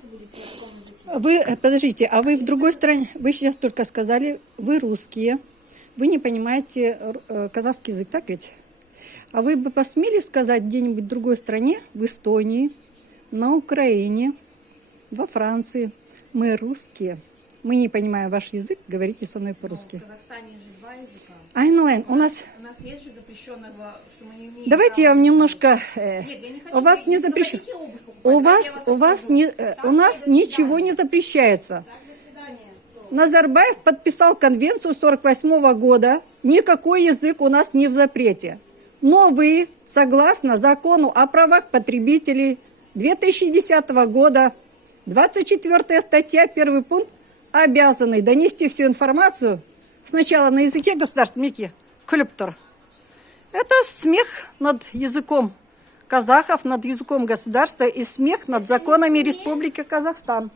информацию будете о каком языке? Вы, подождите, а вы в другой стране, вы сейчас только сказали, вы русские, вы не понимаете казахский язык, так ведь? А вы бы посмели сказать где-нибудь в другой стране, в Эстонии, на Украине, во Франции, мы русские, мы не понимаем ваш язык, говорите со мной по-русски. В Казахстане же два языка. Айнлайн, у нас нет же запрещенного, что мы не умеем. давайте я вам немножко... Нет, я не хочу. у вас не запрещено. Хотите обувь покупать? У нас ничего не запрещается. До свидания. Назарбаев подписал конвенцию 48 года. Никакой язык у нас не в запрете. Но вы, согласно закону о правах потребителей 2010 года, 24 статья, 1 пункт, обязаны донести всю информацию сначала на языке государства. Мики, Клюптор. Это смех над языком казахов, над языком государства и смех над законами Республики Казахстан.